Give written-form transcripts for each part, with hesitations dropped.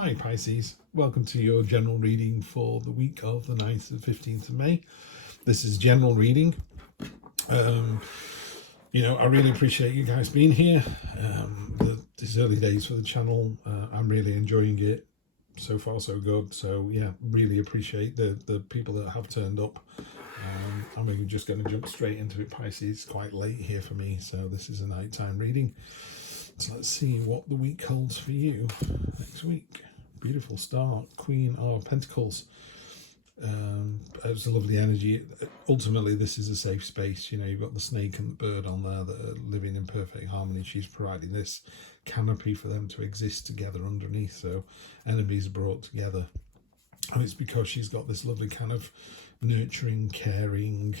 Hi Pisces, welcome to your general reading for the week of the 9th to the 15th of May. This is general reading. I really appreciate you guys being here. These early days for the channel, I'm really enjoying it. So far so good. So yeah, really appreciate the people that have turned up. I'm just going to jump straight into it, Pisces. It's quite late here for me, so this is a nighttime reading. So let's see what the week holds for you next week. Beautiful start. Queen of Pentacles. It's a lovely energy. Ultimately, this is a safe space. You've got the snake and the bird on there that are living in perfect harmony. She's providing this canopy for them to exist together underneath. So enemies are brought together. And it's because she's got this lovely kind of nurturing, caring,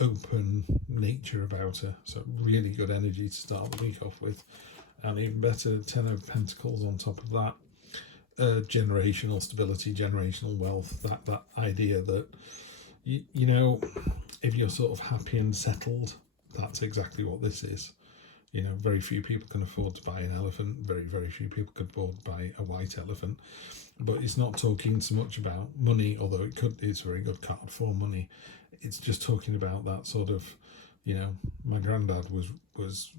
open nature about her. So really good energy to start the week off with. And even better, 10 of Pentacles on top of that. Generational stability, generational wealth, that idea that, if you're sort of happy and settled, that's exactly what this is. Very few people can afford to buy an elephant. Very, very few people can afford to buy a white elephant. But it's not talking so much about money, although it's a very good card for money. It's just talking about that sort of, my granddad was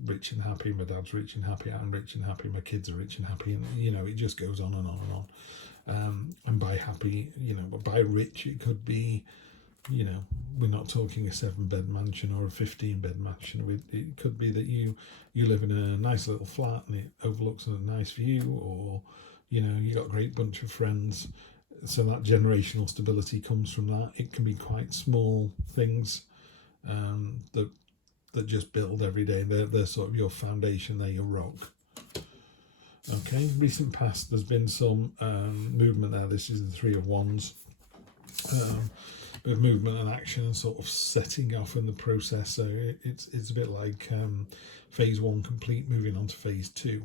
rich and happy, my dad's rich and happy, I'm rich and happy, my kids are rich and happy, and it just goes on and on and on. And by happy, but by rich, it could be, we're not talking a 7-bed mansion or a 15-bed mansion. It could be that you live in a nice little flat and it overlooks a nice view, or you got a great bunch of friends. So that generational stability comes from that. It can be quite small things that just build every day. They're sort of your foundation, they're your rock. Okay, recent past, there's been some movement there. This is the Three of Wands. Bit of movement and action and sort of setting off in the process. So it's a bit like phase 1 complete, moving on to phase 2.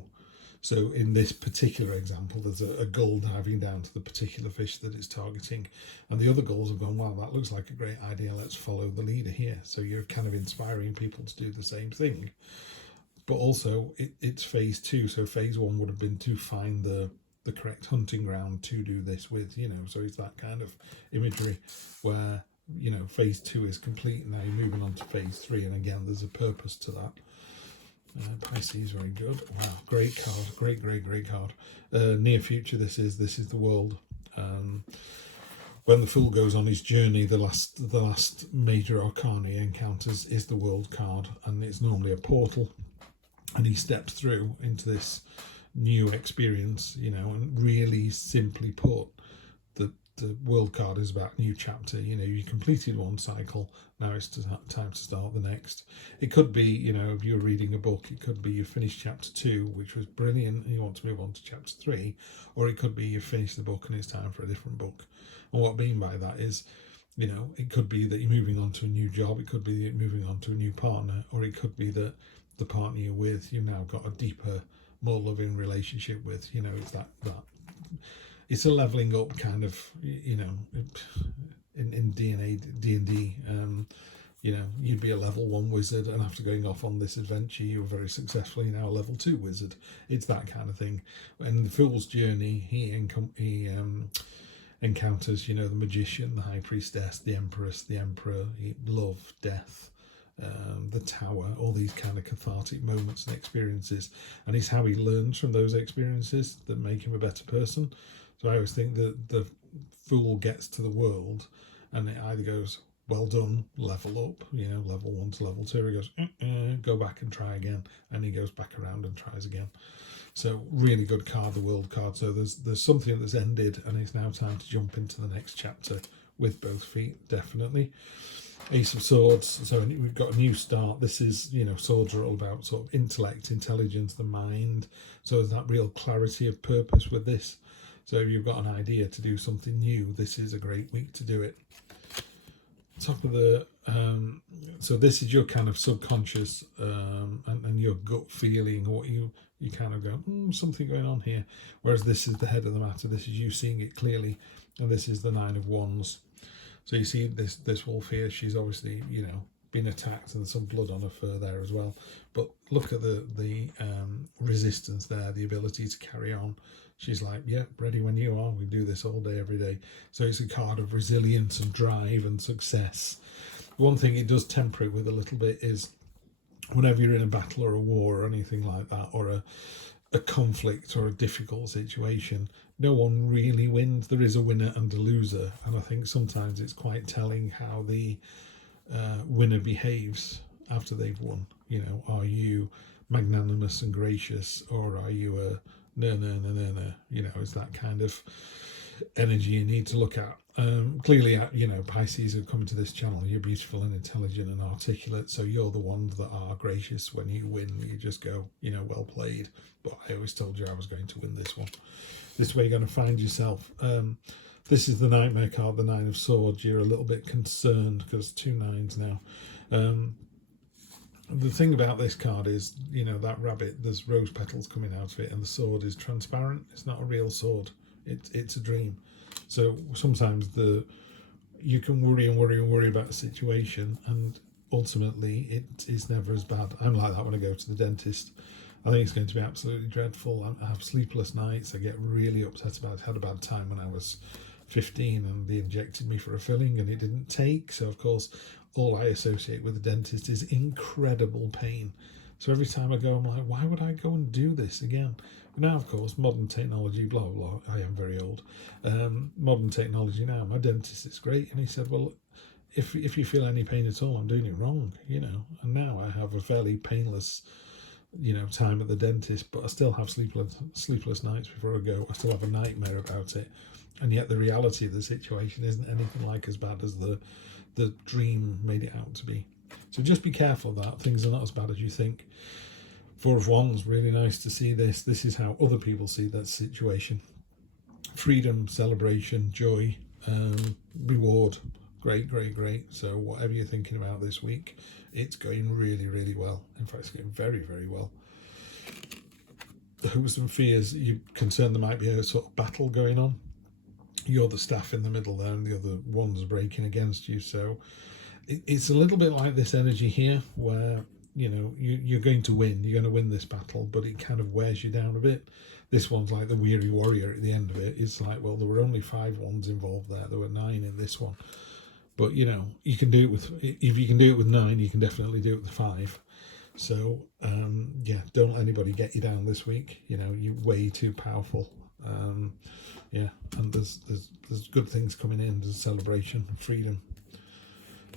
So in this particular example, there's a gull diving down to the particular fish that it's targeting. And the other gulls have gone, wow, that looks like a great idea. Let's follow the leader here. So you're kind of inspiring people to do the same thing. But also it's phase 2. So phase 1 would have been to find the correct hunting ground to do this with, So it's that kind of imagery where, phase 2 is complete. And now you're moving on to phase 3. And again, there's a purpose to that. Pisces, very good. Wow, great card, great card. Near future, this is the world. When the Fool goes on his journey, the last major arcana he encounters is the World card, and it's normally a portal, and he steps through into this new experience. And really simply put, the World card is about new chapter. You completed one cycle, now it's time to start the next. It could be, if you're reading a book, it could be you finished chapter 2, which was brilliant, and you want to move on to chapter 3, or it could be you finished the book and it's time for a different book. And what I mean by that is, it could be that you're moving on to a new job, it could be that you're moving on to a new partner, or it could be that the partner you're with, you've now got a deeper, more loving relationship with. It's that it's a leveling up kind of, in D&D, you'd be a level 1 wizard, and after going off on this adventure, you were very successfully now a level 2 wizard. It's that kind of thing. And the Fool's journey, he encounters, the magician, the high priestess, the empress, the emperor, love, death, the tower, all these kind of cathartic moments and experiences. And it's how he learns from those experiences that make him a better person. So I always think that the Fool gets to the world and it either goes, well done, level up, level 1 to level 2. He goes, go back and try again. And he goes back around and tries again. So really good card, the World card. So there's something that's ended, and it's now time to jump into the next chapter with both feet, definitely. Ace of Swords, so we've got a new start. This is, swords are all about sort of intellect, intelligence, the mind. So there's that real clarity of purpose with this. So if you've got an idea to do something new, this is a great week to do it. Top of the, so this is your kind of subconscious and your gut feeling, what you kind of go, something going on here. Whereas this is the head of the matter. This is you seeing it clearly, and this is the 9 of Wands. So you see this wolf here, she's obviously, been attacked, and there's some blood on her fur there as well. But look at the resistance there, the ability to carry on. she's like, yeah, ready when you are. We do this all day, every day. So it's a card of resilience and drive and success. One thing it does temper it with a little bit is whenever you're in a battle or a war or anything like that, or a conflict or a difficult situation, no one really wins. There is a winner and a loser, and I think sometimes it's quite telling how the winner behaves after they've won. You know, are you magnanimous and gracious, or are you a no? You know, it's that kind of energy you need to look at. Clearly, you know, Pisces have come to this channel. You're beautiful and intelligent and articulate, so you're the ones that are gracious. When you win, you just go, you know, well played. But I always told you I was going to win this one. This way you're going to find yourself. This is the Nightmare card, the Nine of Swords. You're a little bit concerned because 2 9s now. The thing about this card is, you know, that rabbit, there's rose petals coming out of it, and the sword is transparent. It's not a real sword. It's a dream. So sometimes you can worry about a situation, and ultimately it is never as bad. I'm like that when I go to the dentist. I think it's going to be absolutely dreadful. I have sleepless nights. I get really upset about it. I had a bad time when I was 15 and they injected me for a filling and it didn't take. So of course, all I associate with the dentist is incredible pain. So every time I go, I'm like, why would I go and do this again? But now, of course, modern technology, blah, blah, blah. I am very old. Modern technology now, my dentist is great. And he said, well, if you feel any pain at all, I'm doing it wrong, you know. And now I have a fairly painless, you know, time at the dentist, but I still have sleepless nights before I go. I still have a nightmare about it. And yet the reality of the situation isn't anything like as bad as the dream made it out to be. So just be careful that things are not as bad as you think. 4 of Wands, really nice to see this. This is how other people see that situation. Freedom, celebration, joy, reward. Great, great, great. So whatever you're thinking about this week, it's going really, really well. In fact, it's going very, very well. The hopes and fears, you're concerned there might be a sort of battle going on. You're the staff in the middle there, and the other one's breaking against you. So it's a little bit like this energy here, where, you know, you're going to win. You're going to win this battle, but it kind of wears you down a bit. This one's like the weary warrior at the end of it. It's like, well, there were only 5 ones involved there. There were 9 in this one. But, you know, you can do it with, if you can do it with 9, you can definitely do it with 5. So, yeah, don't let anybody get you down this week. You know, you're way too powerful. Yeah, and there's good things coming in. There's a celebration of freedom.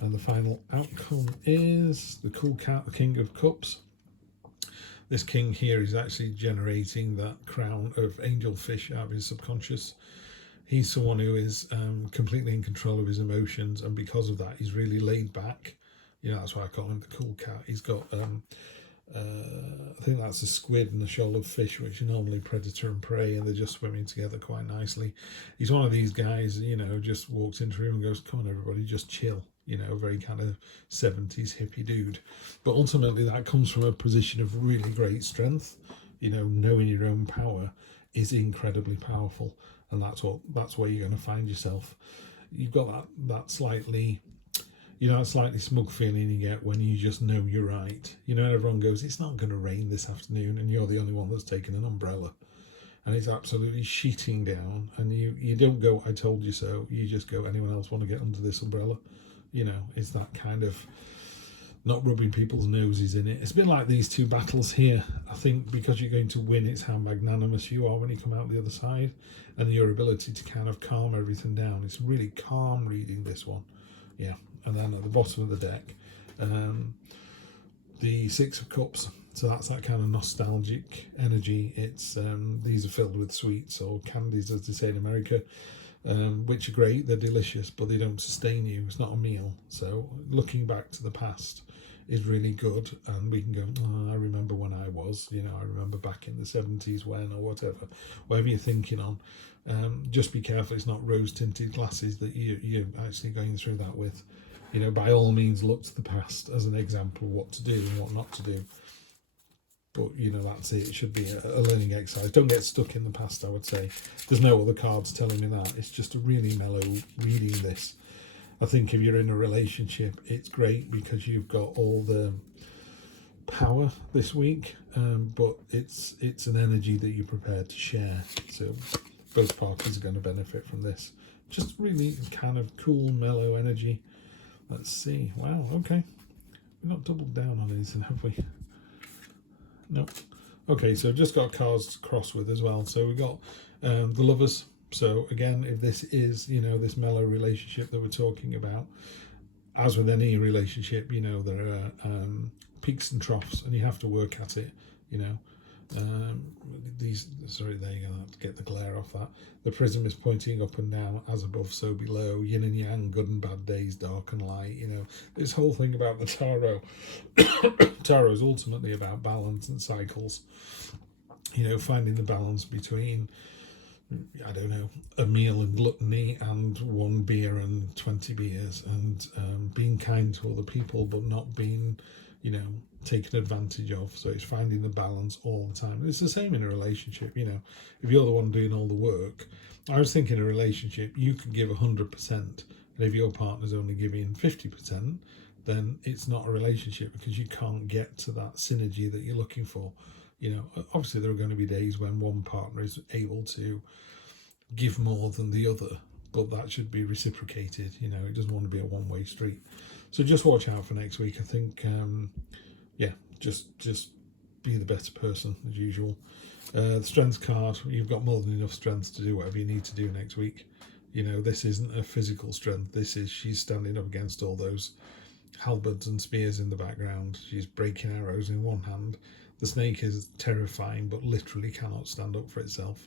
And the final outcome is the cool cat, the King of Cups. This king here is actually generating that crown of angel fish out of his subconscious. He's someone who is completely in control of his emotions, and because of that, he's really laid back. You know, that's why I call him the cool cat. He's got, I think that's a squid and a shoal of fish, which are normally predator and prey, and they're just swimming together quite nicely. He's one of these guys, you know, just walks into a room and goes, come on, everybody, just chill. You know, very kind of 70s hippie dude. But ultimately, that comes from a position of really great strength. You know, knowing your own power is incredibly powerful. And that's where you're going to find yourself. You've got that slightly, you know, that slightly smug feeling you get when you just know you're right. You know, everyone goes, it's not going to rain this afternoon, and you're the only one that's taken an umbrella. And it's absolutely sheeting down, and you don't go, I told you so. You just go, anyone else want to get under this umbrella? You know, it's that kind of not rubbing people's noses in it. It's a bit like these 2 battles here. I think because you're going to win, it's how magnanimous you are when you come out the other side, and your ability to kind of calm everything down. It's really calm reading, this one. Yeah. And then at the bottom of the deck, the 6 of Cups. So that's that kind of nostalgic energy. It's these are filled with sweets or candies, as they say in America, which are great. They're delicious, but they don't sustain you. It's not a meal. So looking back to the past is really good, and we can go, oh, I remember when I was, you know, I remember back in the 70s when, or whatever you're thinking on. Just be careful it's not rose-tinted glasses that you're actually going through that with. You know, by all means, look to the past as an example of what to do and what not to do. But, you know, that's it. It should be a learning exercise. Don't get stuck in the past, I would say. There's no other cards telling me that. It's just a really mellow reading this. I think if you're in a relationship, it's great because you've got all the power this week, but it's an energy that you're prepared to share. So both parties are going to benefit from this. Just really kind of cool, mellow energy. Let's see. Wow, okay. We've not doubled down on anything, have we? Nope. Okay, so just got cards to cross with as well. So we've got the Lovers. So again, if this is, this mellow relationship that we're talking about, as with any relationship, there are peaks and troughs, and you have to work at it. There you go. I have to get the glare off that. The prism is pointing up and down, as above, so below. Yin and yang, good and bad days, dark and light. This whole thing about the tarot. Tarot is ultimately about balance and cycles. Finding the balance between, I don't know, a meal and gluttony and 1 beer and 20 beers, and being kind to other people, but not being, taken advantage of. So it's finding the balance all the time. It's the same in a relationship. If you're the one doing all the work, I was thinking in a relationship, you could give 100%, and if your partner's only giving 50%, then it's not a relationship, because you can't get to that synergy that you're looking for. Obviously there are going to be days when one partner is able to give more than the other, but that should be reciprocated. It doesn't want to be a one-way street. So just watch out for next week. I think just be the better person as usual. The Strength card, you've got more than enough strength to do whatever you need to do next week. This isn't a physical strength. This is, she's standing up against all those halberds and spears in the background. She's breaking arrows in one hand. The snake is terrifying, but literally cannot stand up for itself.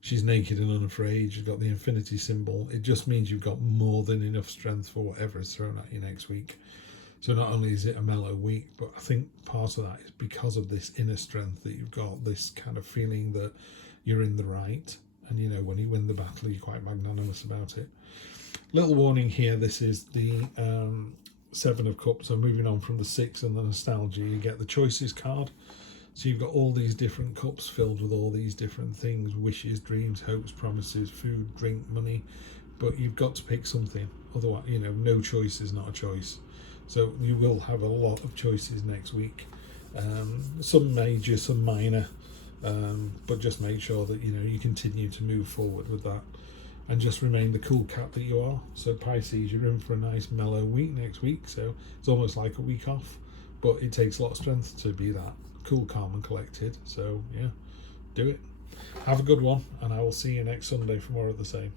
She's naked and unafraid. She's got the infinity symbol. It just means you've got more than enough strength for whatever is thrown at you next week. So not only is it a mellow week, but I think part of that is because of this inner strength that you've got, this kind of feeling that you're in the right. And, when you win the battle, you're quite magnanimous about it. Little warning here, this is the 7 of Cups. So moving on from the 6 and the nostalgia, you get the Choices card. So you've got all these different cups filled with all these different things: wishes, dreams, hopes, promises, food, drink, money. But you've got to pick something. Otherwise, no choice is not a choice. So you will have a lot of choices next week. Some major, some minor. But just make sure that, you continue to move forward with that. And just remain the cool cat that you are. So Pisces, you're in for a nice mellow week next week. So it's almost like a week off. But it takes a lot of strength to be that cool, calm and collected. So yeah, do it. Have a good one, and I will see you next Sunday for more of the same.